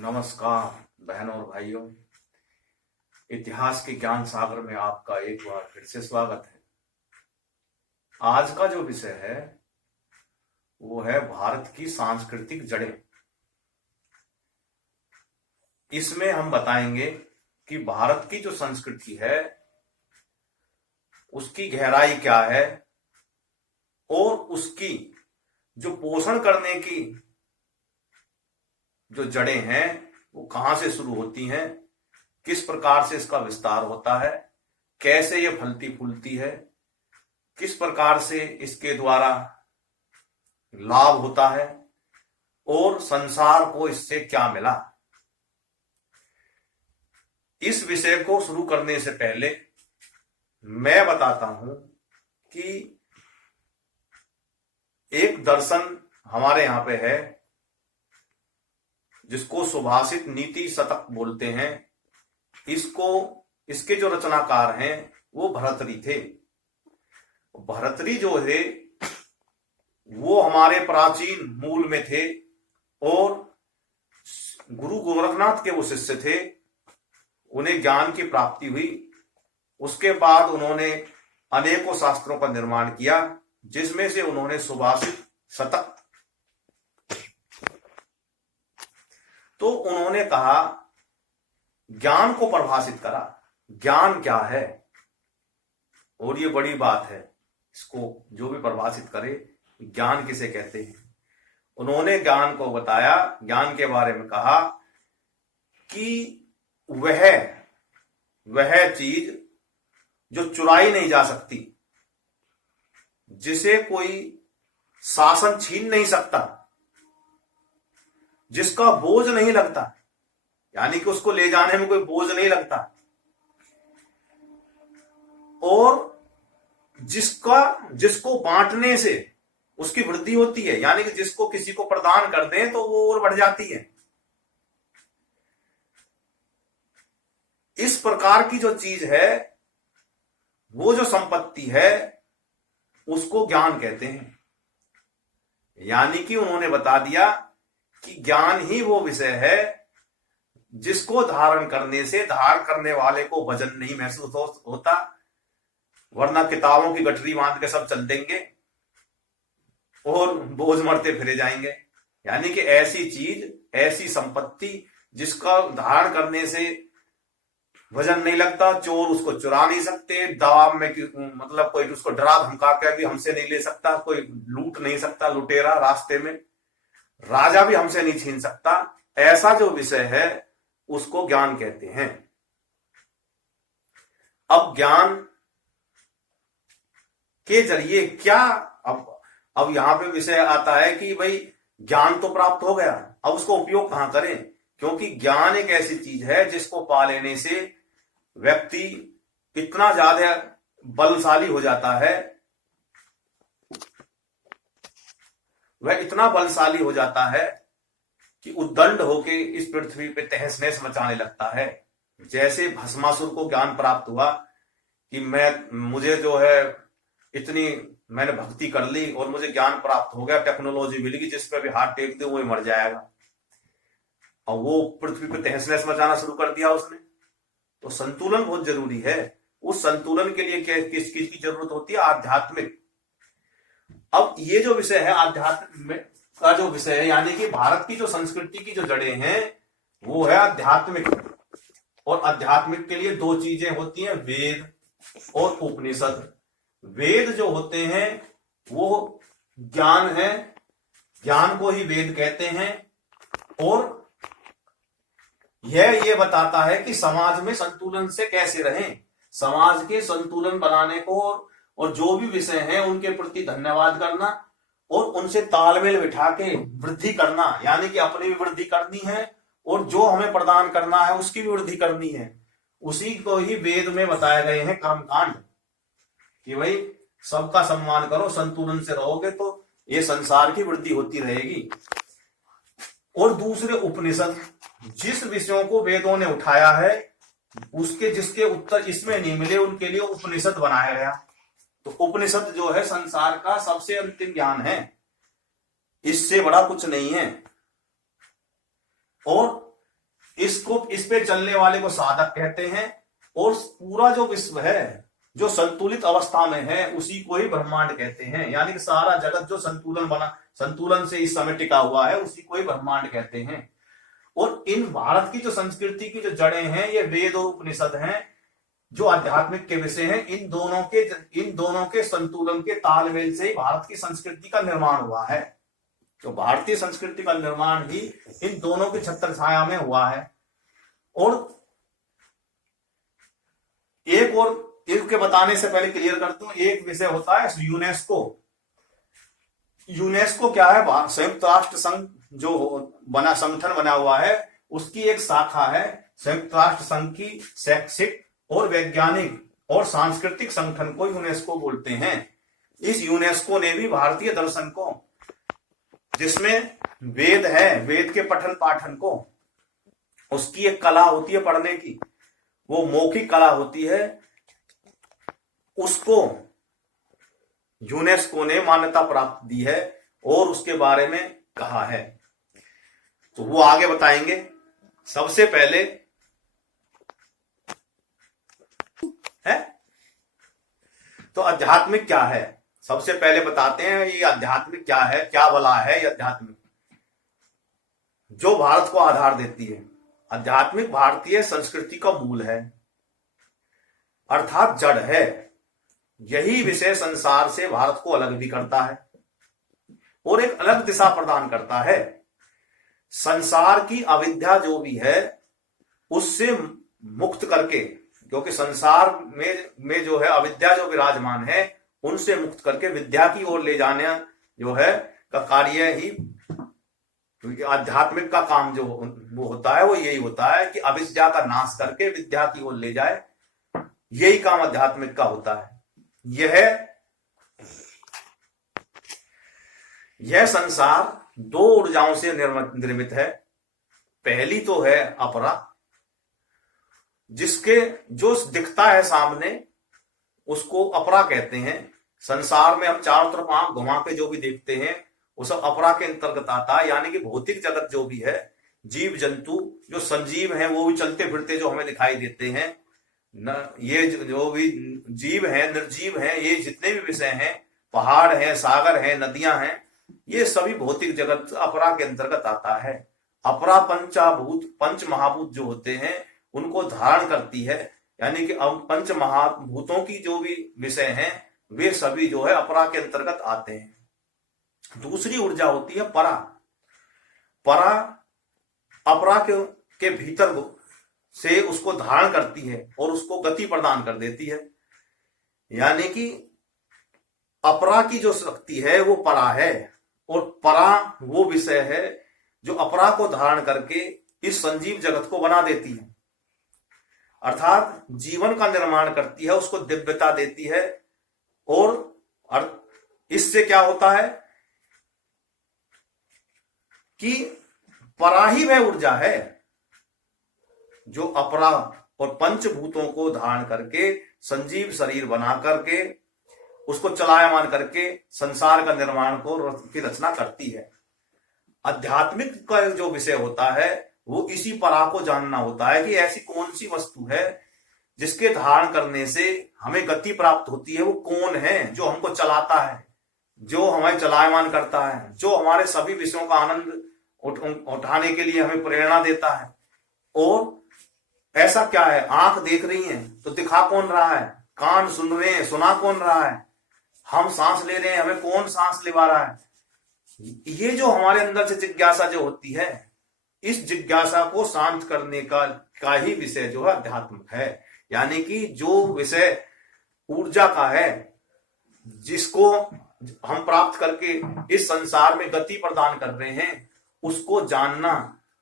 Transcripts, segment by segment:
नमस्कार बहनों और भाइयों, इतिहास के ज्ञान सागर में आपका एक बार फिर से स्वागत है। आज का जो विषय है वो है भारत की सांस्कृतिक जड़ें। इसमें हम बताएंगे कि भारत की जो संस्कृति है उसकी गहराई क्या है और उसकी जो पोषण करने की जो जड़ें हैं वो कहां से शुरू होती हैं, किस प्रकार से इसका विस्तार होता है, कैसे ये फलती फूलती है, किस प्रकार से इसके द्वारा लाभ होता है और संसार को इससे क्या मिला। इस विषय को शुरू करने से पहले मैं बताता हूं कि एक दर्शन हमारे यहां पे है जिसको सुभाषित नीति शतक बोलते हैं। इसके जो रचनाकार हैं वो भर्तृहरि थे। भर्तृहरि जो थे वो हमारे प्राचीन मूल में थे और गुरु गोरखनाथ के वो शिष्य थे। उन्हें ज्ञान की प्राप्ति हुई। उसके बाद उन्होंने अनेकों शास्त्रों का निर्माण किया, जिसमें से उन्होंने सुभाषित शतक, तो उन्होंने कहा, ज्ञान को परिभाषित करा, ज्ञान क्या है। और ये बड़ी बात है, इसको जो भी परिभाषित करे ज्ञान किसे कहते हैं। उन्होंने ज्ञान को बताया, ज्ञान के बारे में कहा कि वह चीज जो चुराई नहीं जा सकती, जिसे कोई शासन छीन नहीं सकता, जिसका बोझ नहीं लगता, यानी कि उसको ले जाने में कोई बोझ नहीं लगता, और जिसको बांटने से उसकी वृद्धि होती है, यानी कि जिसको किसी को प्रदान कर दें तो वो और बढ़ जाती है। इस प्रकार की जो चीज है, वो जो संपत्ति है, उसको ज्ञान कहते हैं। यानी कि उन्होंने बता दिया कि ज्ञान ही वो विषय है जिसको धारण करने से धारण करने वाले को वजन नहीं महसूस होता, वरना किताबों की गठरी बांध के सब चल देंगे और बोझ मरते फिरे जाएंगे। यानी कि ऐसी चीज, ऐसी संपत्ति जिसका धारण करने से वजन नहीं लगता, चोर उसको चुरा नहीं सकते, दबाव में मतलब कोई उसको डरा धमका के भी हमसे नहीं ले सकता, कोई लूट नहीं सकता, लुटेरा रास्ते में, राजा भी हमसे नहीं छीन सकता। ऐसा जो विषय है उसको ज्ञान कहते हैं। अब ज्ञान के जरिए क्या, अब यहां पे विषय आता है कि भाई ज्ञान तो प्राप्त हो गया, अब उसको उपयोग कहां करें। क्योंकि ज्ञान एक ऐसी चीज है जिसको पा लेने से व्यक्ति इतना ज्यादा बलशाली हो जाता है, वह इतना बलशाली हो जाता है कि उद्दंड होके इस पृथ्वी पे तहस नहस मचाने लगता है। जैसे भस्मासुर को ज्ञान प्राप्त हुआ कि मुझे जो है इतनी मैंने भक्ति कर ली और मुझे ज्ञान प्राप्त हो गया, टेक्नोलॉजी मिल गई, जिस पे भी हाथ टेक दे वो मर जाएगा, और वो पृथ्वी पे तहस नहस मचाना शुरू कर दिया उसने। तो संतुलन बहुत जरूरी है। उस संतुलन के लिए किस चीज की जरूरत होती है? आध्यात्मिक। अब ये जो विषय है आध्यात्म का जो विषय है, यानी कि भारत की जो संस्कृति की जो जड़ें हैं वो है आध्यात्मिक। और आध्यात्मिक के लिए दो चीजें होती हैं, वेद और उपनिषद। वेद जो होते हैं वो ज्ञान है, ज्ञान को ही वेद कहते हैं, और यह ये बताता है कि समाज में संतुलन से कैसे रहें, समाज के संतुलन बनाने को और जो भी विषय हैं उनके प्रति धन्यवाद करना और उनसे तालमेल बिठा के वृद्धि करना, यानी कि अपनी भी वृद्धि करनी है और जो हमें प्रदान करना है उसकी भी वृद्धि करनी है। उसी को ही वेद में बताए गए हैं कर्मकांड कि भाई सबका सम्मान करो, संतुलन से रहोगे तो ये संसार की वृद्धि होती रहेगी। और दूसरे उपनिषद, जिस विषयों को वेदों ने उठाया है उसके जिसके उत्तर इसमें नहीं मिले उनके लिए उपनिषद बनाया गया। तो उपनिषद जो है संसार का सबसे अंतिम ज्ञान है, इससे बड़ा कुछ नहीं है। और इस पे चलने वाले को साधक कहते हैं, और पूरा जो विश्व है जो संतुलित अवस्था में है उसी को ही ब्रह्मांड कहते हैं। यानी कि सारा जगत जो संतुलन से इस समय टिका हुआ है उसी को ही ब्रह्मांड कहते हैं। और इन भारत की जो संस्कृति की जो जड़ें हैं ये वेद और उपनिषद हैं जो आध्यात्मिक के विषय हैं। इन दोनों के संतुलन के तालमेल से ही भारत की संस्कृति का निर्माण हुआ है। तो भारतीय संस्कृति का निर्माण भी इन दोनों की छत्र छाया में हुआ है। और एक के बताने से पहले क्लियर करता हूं, एक विषय होता है यूनेस्को। यूनेस्को क्या है? संयुक्त राष्ट्र संघ जो संगठन बना हुआ है उसकी एक शाखा है। संयुक्त राष्ट्र संघ की शैक्षिक और वैज्ञानिक और सांस्कृतिक संगठन को यूनेस्को बोलते हैं। इस यूनेस्को ने भी भारतीय दर्शन को, जिसमें वेद है, वेद के पठन पाठन को, उसकी एक कला होती है पढ़ने की, वो मौखिक कला होती है, उसको यूनेस्को ने मान्यता प्राप्त दी है और उसके बारे में कहा है। तो वो आगे बताएंगे। सबसे पहले है तो आध्यात्मिक क्या है, सबसे पहले बताते हैं ये आध्यात्मिक क्या है, क्या भला है ये आध्यात्मिक जो भारत को आधार देती है। आध्यात्मिक भारतीय संस्कृति का मूल है, अर्थात जड़ है। यही विषय संसार से भारत को अलग भी करता है और एक अलग दिशा प्रदान करता है। संसार की अविद्या जो भी है उससे मुक्त करके, क्योंकि संसार में जो है अविद्या जो विराजमान है उनसे मुक्त करके विद्या की ओर ले जाने जो है का कार्य ही, क्योंकि आध्यात्मिक का काम जो वो होता है वो यही होता है कि अविद्या का नाश करके विद्या की ओर ले जाए, यही काम आध्यात्मिक का होता है। यह संसार दो ऊर्जाओं से निर्मित है। पहली तो है अपरा, जिसके जो दिखता है सामने उसको अपरा कहते हैं। संसार में हम चारों तरफ आंख घुमा के जो भी देखते हैं वो सब अपरा के अंतर्गत आता है। यानी कि भौतिक जगत जो भी है, जीव जंतु जो संजीव हैं वो भी चलते फिरते जो हमें दिखाई देते हैं न, ये जो भी जीव हैं, निर्जीव हैं, ये जितने भी विषय हैं, पहाड़ हैं, सागर हैं, नदियां हैं, ये सभी भौतिक जगत अपरा के अंतर्गत आता है। अपरा पंच महाभूत जो होते हैं उनको धारण करती है। यानी कि अब पंच महाभूतों की जो भी विषय हैं वे सभी जो है अपरा के अंतर्गत आते हैं। दूसरी ऊर्जा होती है परा। परा अपरा के भीतर से उसको धारण करती है और उसको गति प्रदान कर देती है। यानी कि अपरा की जो शक्ति है वो परा है और परा वो विषय है जो अपरा को धारण करके इस संजीव जगत को बना देती है, अर्थात जीवन का निर्माण करती है, उसको दिव्यता देती है। और इससे क्या होता है कि परा ही वह ऊर्जा है जो अपरा और पंचभूतों को धारण करके संजीव शरीर बना करके उसको चलायमान करके संसार का निर्माण की रचना करती है। आध्यात्मिक का जो विषय होता है वो इसी परा को जानना होता है कि ऐसी कौन सी वस्तु है जिसके धारण करने से हमें गति प्राप्त होती है, वो कौन है जो हमको चलाता है, जो हमें चलायमान करता है, जो हमारे सभी विषयों का आनंद उठाने के लिए हमें प्रेरणा देता है। और ऐसा क्या है, आंख देख रही है तो दिखा कौन रहा है, कान सुन रहे हैं सुना कौन रहा है, हम सांस ले रहे हैं हमें कौन सांस लिवा रहा है। ये जो हमारे अंदर से जिज्ञासा जो होती है, इस जिज्ञासा को शांत करने का ही विषय जो है अध्यात्म है। यानी कि जो विषय ऊर्जा का है जिसको हम प्राप्त करके इस संसार में गति प्रदान कर रहे हैं, उसको जानना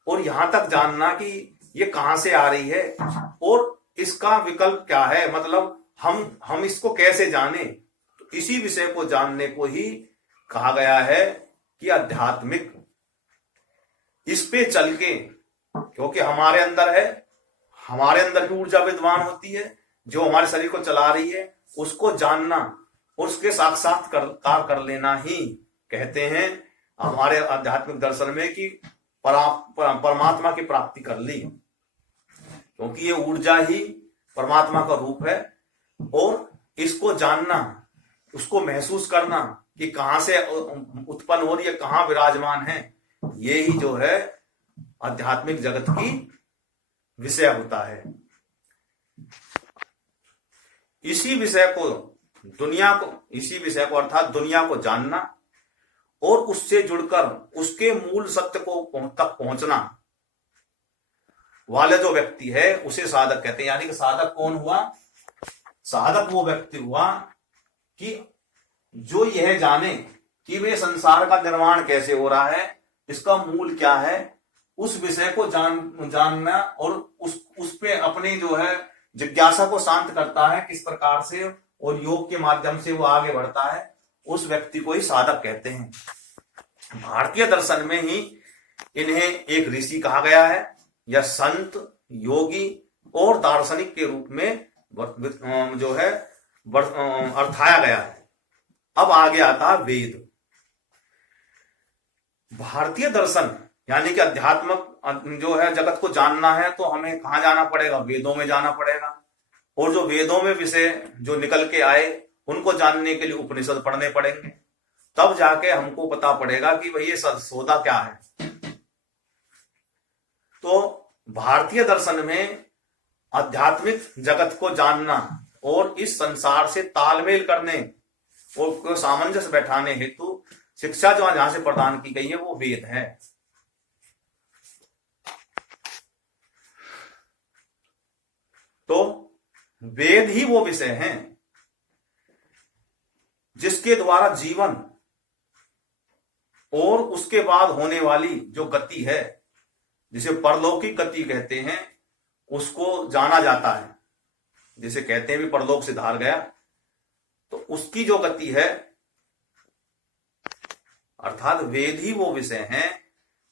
और यहां तक जानना कि ये कहां से आ रही है और इसका विकल्प क्या है, मतलब हम इसको कैसे जाने। तो इसी विषय को जानने को ही कहा गया है कि आध्यात्मिक। इस पे चल के, क्योंकि हमारे अंदर है, हमारे अंदर भी ऊर्जा विद्वान होती है जो हमारे शरीर को चला रही है, उसको जानना और उसके साक्षात्कार कर लेना ही कहते हैं हमारे आध्यात्मिक दर्शन में कि परमात्मा की प्राप्ति कर ली। क्योंकि ये ऊर्जा ही परमात्मा का रूप है। और इसको जानना, उसको महसूस करना कि कहां से उत्पन्न हो रही है, कहां विराजमान है, ये ही जो है आध्यात्मिक जगत की विषय होता है। इसी विषय को अर्थात दुनिया को जानना और उससे जुड़कर उसके मूल सत्य को तक पहुंचना वाले जो व्यक्ति है उसे साधक कहते हैं। यानी कि साधक कौन हुआ? साधक वो व्यक्ति हुआ कि जो यह जाने कि वे संसार का निर्माण कैसे हो रहा है, इसका मूल क्या है, उस विषय को जानना और उस पे अपनी जो है जिज्ञासा को शांत करता है किस प्रकार से, और योग के माध्यम से वो आगे बढ़ता है, उस व्यक्ति को ही साधक कहते हैं। भारतीय दर्शन में ही इन्हें एक ऋषि कहा गया है, या संत, योगी और दार्शनिक के रूप में जो है अर्थाया गया है। अब आगे आता है वेद। भारतीय दर्शन यानी कि अध्यात्मक जो है जगत को जानना है तो हमें कहां जाना पड़ेगा? वेदों में जाना पड़ेगा। और जो वेदों में विषय जो निकल के आए उनको जानने के लिए उपनिषद पढ़ने पड़ेंगे, तब जाके हमको पता पड़ेगा कि भाई ये सौदा क्या है। तो भारतीय दर्शन में आध्यात्मिक जगत को जानना और इस संसार से तालमेल करने और सामंजस्य बैठाने हेतु शिक्षा जो यहां से प्रदान की गई है वो वेद है। तो वेद ही वो विषय हैं जिसके द्वारा जीवन और उसके बाद होने वाली जो गति है, जिसे परलौकिक गति कहते हैं, उसको जाना जाता है। जिसे कहते हैं भी परलोक से धार गया, तो उसकी जो गति है, अर्थात वेद ही वो विषय हैं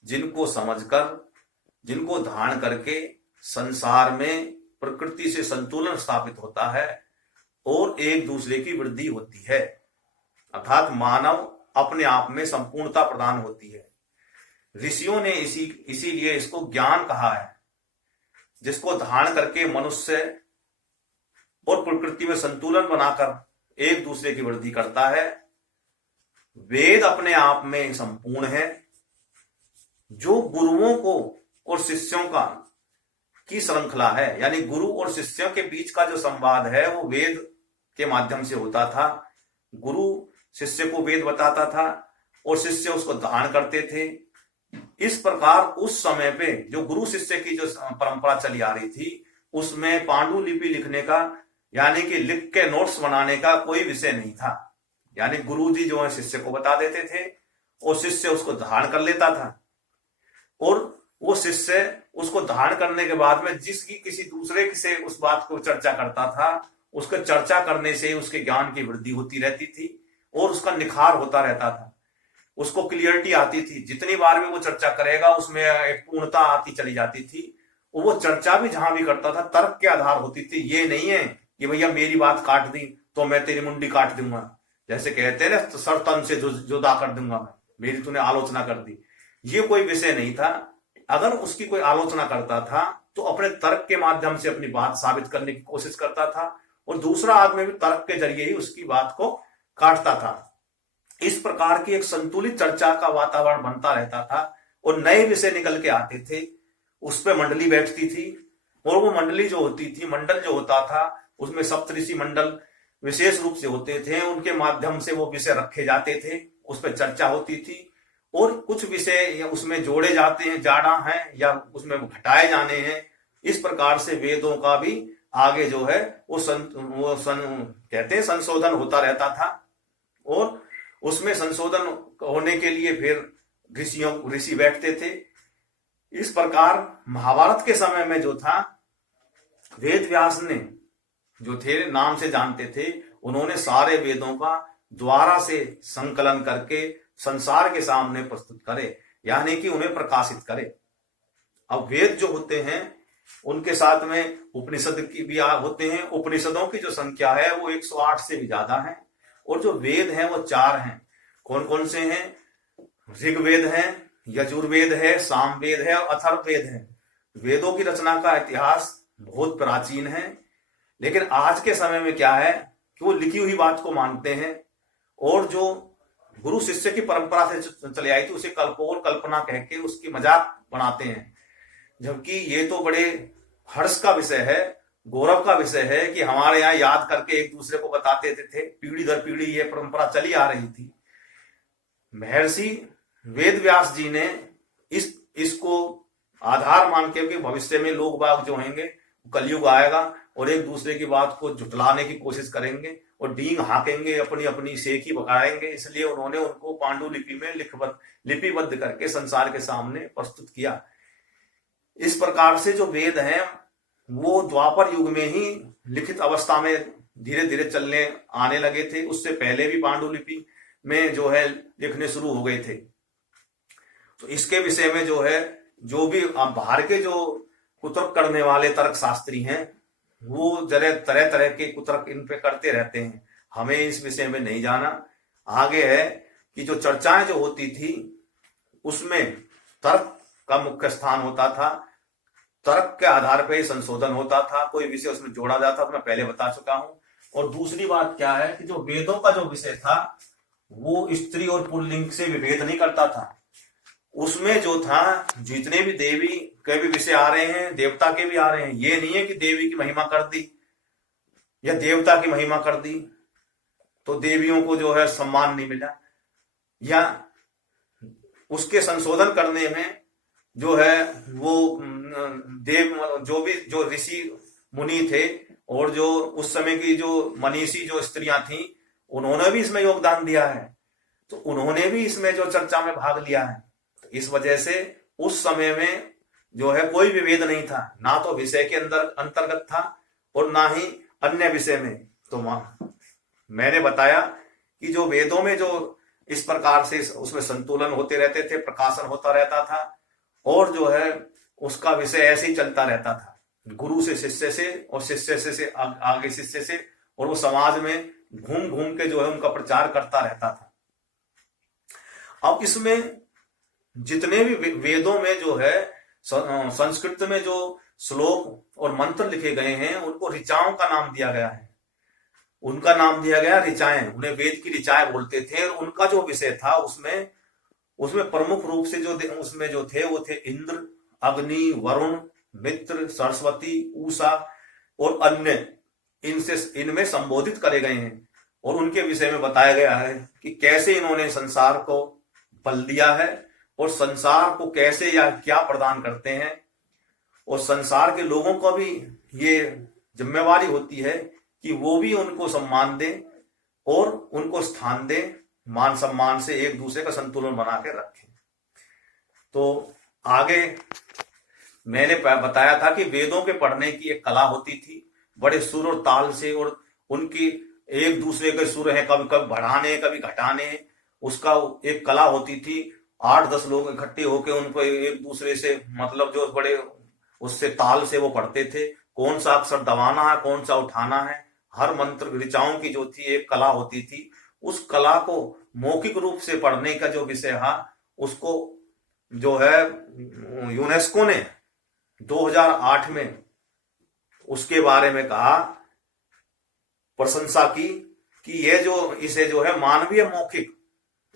जिनको समझकर, जिनको धारण करके संसार में प्रकृति से संतुलन स्थापित होता है और एक दूसरे की वृद्धि होती है, अर्थात मानव अपने आप में संपूर्णता प्रदान होती है। ऋषियों ने इसीलिए इसको ज्ञान कहा है, जिसको धारण करके मनुष्य और प्रकृति में संतुलन बनाकर एक दूसरे की वृद्धि करता है। वेद अपने आप में संपूर्ण है। जो गुरुओं को और शिष्यों का की श्रृंखला है, यानी गुरु और शिष्यों के बीच का जो संवाद है वो वेद के माध्यम से होता था। गुरु शिष्य को वेद बताता था और शिष्य उसको धारण करते थे। इस प्रकार उस समय पे जो गुरु शिष्य की जो परंपरा चली आ रही थी, उसमें पांडुलिपि लिखने का, यानी कि लिख के नोट्स बनाने का कोई विषय नहीं था। यानी गुरुजी जो है शिष्य को बता देते थे और शिष्य उसको धारण कर लेता था, और वो शिष्य उसको धारण करने के बाद में किसी दूसरे से उस बात को चर्चा करता था, उसको चर्चा करने से उसके ज्ञान की वृद्धि होती रहती थी और उसका निखार होता रहता था, उसको क्लियरिटी आती थी। जितनी बार भी वो चर्चा करेगा उसमें एक पूर्णता आती चली जाती थी। वो चर्चा भी जहां भी करता था तर्क के आधार होती थी। ये नहीं है कि भैया मेरी बात काट दी तो मैं तेरी मुंडी काट दूंगा, जैसे कहते हैं ना, तो सर तन से जुदा कर दूंगा मैं, मेरी तूने आलोचना कर दी। ये कोई विषय नहीं था। अगर उसकी कोई आलोचना करता था तो अपने तर्क के माध्यम से अपनी बात साबित करने की कोशिश करता था, और दूसरा आदमी भी तर्क के जरिए ही उसकी बात को काटता था। इस प्रकार की एक संतुलित चर्चा का वातावरण बनता रहता था और नए विषय निकल के आते थे। उस पर मंडली बैठती थी, और वो मंडली जो होती थी, मंडल जो होता था, उसमें सप्तऋषि मंडल विशेष रूप से होते थे। उनके माध्यम से वो विषय रखे जाते थे, उस पर चर्चा होती थी, और कुछ विषय उसमें जोड़े जाते हैं, जाना है या उसमें घटाए जाने हैं। इस प्रकार से वेदों का भी आगे जो है कहते हैं संशोधन होता रहता था, और उसमें संशोधन होने के लिए फिर ऋषि बैठते थे। इस प्रकार महाभारत के समय में जो था, वेद व्यास ने जो थे नाम से जानते थे, उन्होंने सारे वेदों का द्वारा से संकलन करके संसार के सामने प्रस्तुत करे, यानी कि उन्हें प्रकाशित करे। अब वेद जो होते हैं उनके साथ में उपनिषद की भी होते हैं। उपनिषदों की जो संख्या है वो 108 से भी ज्यादा है, और जो वेद हैं वो 4 हैं। कौन कौन से हैं? ऋग्वेद है, यजुर्वेद है, सामवेद है और अथर्ववेद है। वेदों की रचना का इतिहास बहुत प्राचीन है। लेकिन आज के समय में क्या है कि वो लिखी हुई बात को मानते हैं और जो गुरु शिष्य की परंपरा से चली आई थी उसे कल्पोल कल्पना कह के उसकी मजाक बनाते हैं। जबकि ये तो बड़े हर्ष का विषय है, गौरव का विषय है कि हमारे यहाँ याद करके एक दूसरे को बताते थे, पीढ़ी दर पीढ़ी ये परंपरा चली आ रही थी। महर्षि वेद व्यास जी ने इसको आधार मान के कि भविष्य में लोग बाग जो होंगे, कलयुग आएगा और एक दूसरे की बात को झुटलाने की कोशिश करेंगे और डींग हाकेंगे, अपनी अपनी सेखी बकाएंगे, इसलिए उन्होंने उनको पांडुलिपि में लिपिबद्ध करके संसार के सामने प्रस्तुत किया। इस प्रकार से जो वेद हैं वो द्वापर युग में ही लिखित अवस्था में धीरे धीरे चलने आने लगे थे। उससे पहले भी पांडुलिपि में जो है लिखने शुरू हो गए थे। तो इसके विषय में जो है, जो भी बाहर के जो कुतर्क करने वाले तर्क शास्त्री हैं वो जरा तरह तरह के कुतर्क इन पे करते रहते हैं, हमें इस विषय में नहीं जाना। आगे है कि जो चर्चाएं जो होती थी उसमें तर्क का मुख्य स्थान होता था, तर्क के आधार पर ही संशोधन होता था, कोई विषय उसमें जोड़ा जाता था, मैं पहले बता चुका हूं। और दूसरी बात क्या है कि जो वेदों का जो विषय था वो स्त्री और पुल्लिंग से विभेद नहीं करता था। उसमें जो था जितने भी देवी के भी विषय आ रहे हैं, देवता के भी आ रहे हैं। ये नहीं है कि देवी की महिमा कर दी या देवता की महिमा कर दी तो देवियों को जो है सम्मान नहीं मिला, या उसके संशोधन करने में जो है वो देव जो ऋषि मुनि थे और जो उस समय की जो मनीषी जो स्त्रियां थी उन्होंने भी इसमें योगदान दिया है, तो उन्होंने भी इसमें जो चर्चा में भाग लिया है। तो इस वजह से उस समय में जो है कोई विभेद नहीं था, ना तो विषय के अंदर अंतर्गत था और ना ही अन्य विषय में। तो मैंने बताया कि जो वेदों में जो इस प्रकार से उसमें संतुलन होते रहते थे, प्रकाशन होता रहता था और जो है उसका विषय ऐसे ही चलता रहता था, गुरु से शिष्य से और शिष्य से आगे शिष्य से, और वो समाज में घूम घूम के जो है उनका प्रचार करता रहता था। अब इसमें जितने भी वेदों में जो है संस्कृत में जो श्लोक और मंत्र लिखे गए हैं उनको ऋचाओं का नाम दिया गया है। उनका नाम दिया गया ऋचाएं, उन्हें वेद की ऋचाएं बोलते थे। और उनका जो विषय था उसमें प्रमुख रूप से जो उसमें जो थे वो थे इंद्र, अग्नि, वरुण, मित्र, सरस्वती, उषा और अन्य, इनमें संबोधित करे गए हैं। और उनके विषय में बताया गया है कि कैसे इन्होंने संसार को बल दिया है और संसार को कैसे या क्या प्रदान करते हैं, और संसार के लोगों को भी ये जिम्मेवारी होती है कि वो भी उनको सम्मान दें और उनको स्थान दें, मान सम्मान से एक दूसरे का संतुलन बना के रखें। तो आगे मैंने बताया था कि वेदों के पढ़ने की एक कला होती थी, बड़े सुर और ताल से, और उनकी एक दूसरे के सुर हैं कभी कभी बढ़ाने कभी घटाने, उसका एक कला होती थी। 8-10 लोग इकट्ठे होकर उनको एक दूसरे से मतलब जो बड़े उससे ताल से वो पढ़ते थे, कौन सा अक्षर दबाना है कौन सा उठाना है। हर मंत्र ऋचाओं की जो थी एक कला होती थी। उस कला को मौखिक रूप से पढ़ने का जो विषय है उसको जो है यूनेस्को ने 2008 में उसके बारे में कहा, प्रशंसा की कि ये जो इसे जो है मानवीय मौखिक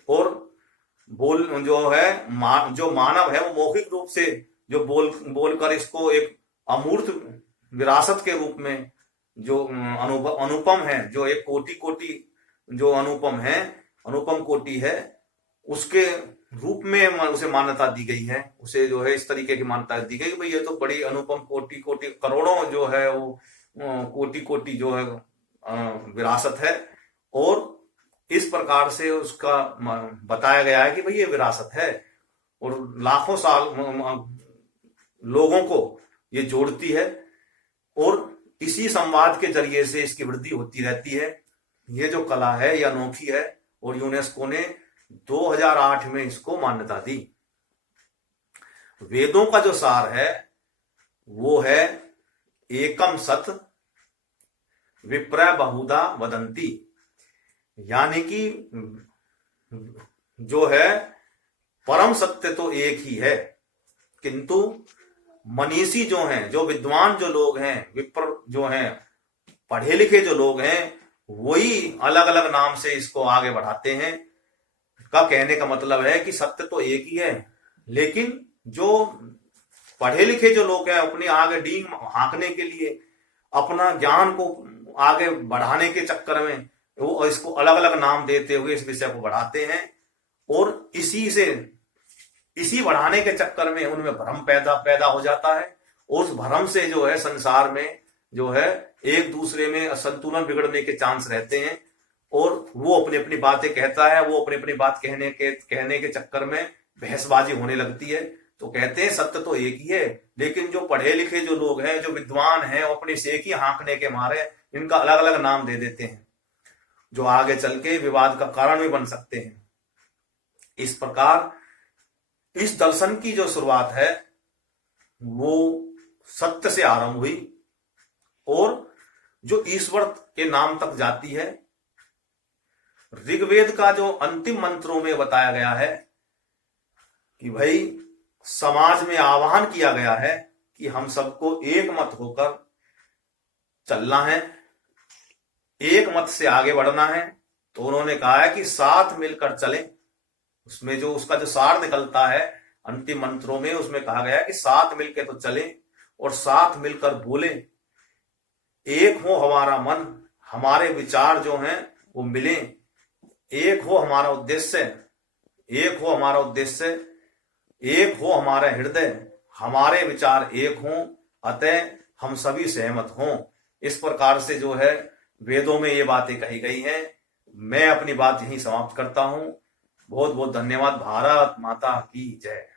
और बोल जो है जो मानव है वो मौखिक रूप से जो बोलकर इसको एक अमूर्त विरासत के रूप में जो अनुपम है, जो एक कोटि जो अनुपम कोटि है उसके रूप में उसे मान्यता दी गई है। उसे जो है इस तरीके की मान्यता दी गई भाई ये तो बड़ी अनुपम कोटि करोड़ों जो है वो कोटि जो है विरासत है। और इस प्रकार से उसका बताया गया है कि भाई ये विरासत है और लाखों साल लोगों को ये जोड़ती है और इसी संवाद के जरिए से इसकी वृद्धि होती रहती है। ये जो कला है ये अनोखी है और यूनेस्को ने 2008 में इसको मान्यता दी। वेदों का जो सार है वो है एकम सत विप्र बहुधा वदंती, यानी कि जो है परम सत्य तो एक ही है किंतु मनीषी जो हैं, जो विद्वान जो लोग हैं, विप्र जो हैं, पढ़े लिखे जो लोग हैं, वही अलग अलग नाम से इसको आगे बढ़ाते हैं। का कहने का मतलब है कि सत्य तो एक ही है, लेकिन जो पढ़े लिखे जो लोग हैं अपने आगे डींग हाँकने के लिए, अपना ज्ञान को आगे बढ़ाने के चक्कर में वो इसको अलग अलग नाम देते हुए इस विषय को बढ़ाते हैं, और इसी बढ़ाने के चक्कर में उनमें भ्रम पैदा हो जाता है। और उस भ्रम से जो है संसार में जो है एक दूसरे में संतुलन बिगड़ने के चांस रहते हैं, और वो अपनी अपनी बातें कहता है, वो अपनी अपनी बात कहने के चक्कर में बहसबाजी होने लगती है। तो कहते हैं सत्य तो एक ही है, लेकिन जो पढ़े लिखे जो लोग हैं, जो विद्वान हैं, वो अपनी सेक ही हाँकने के मारे इनका अलग अलग नाम दे देते हैं, जो आगे चल के विवाद का कारण भी बन सकते हैं। इस प्रकार इस दर्शन की जो शुरुआत है वो सत्य से आरंभ हुई, और जो ईश्वर के नाम तक जाती है। ऋग्वेद का जो अंतिम मंत्रों में बताया गया है कि भाई समाज में आह्वान किया गया है कि हम सबको एक मत होकर चलना है, एक मत से आगे बढ़ना है। तो उन्होंने कहा है कि साथ मिलकर चलें। उसमें जो उसका जो सार निकलता है अंतिम मंत्रों में, उसमें कहा गया है कि साथ मिलकर तो चलें और साथ मिलकर बोलें, एक हो हमारा मन, हमारे विचार जो हैं वो मिलें, एक हो हमारा उद्देश्य, एक हो हमारा उद्देश्य, एक हो हमारा हृदय, हमारे विचार एक हों, अतः हम सभी सहमत हों। इस प्रकार से जो है वेदों में ये बातें कही गई हैं। मैं अपनी बात यहीं समाप्त करता हूं। बहुत बहुत धन्यवाद। भारत माता की जय।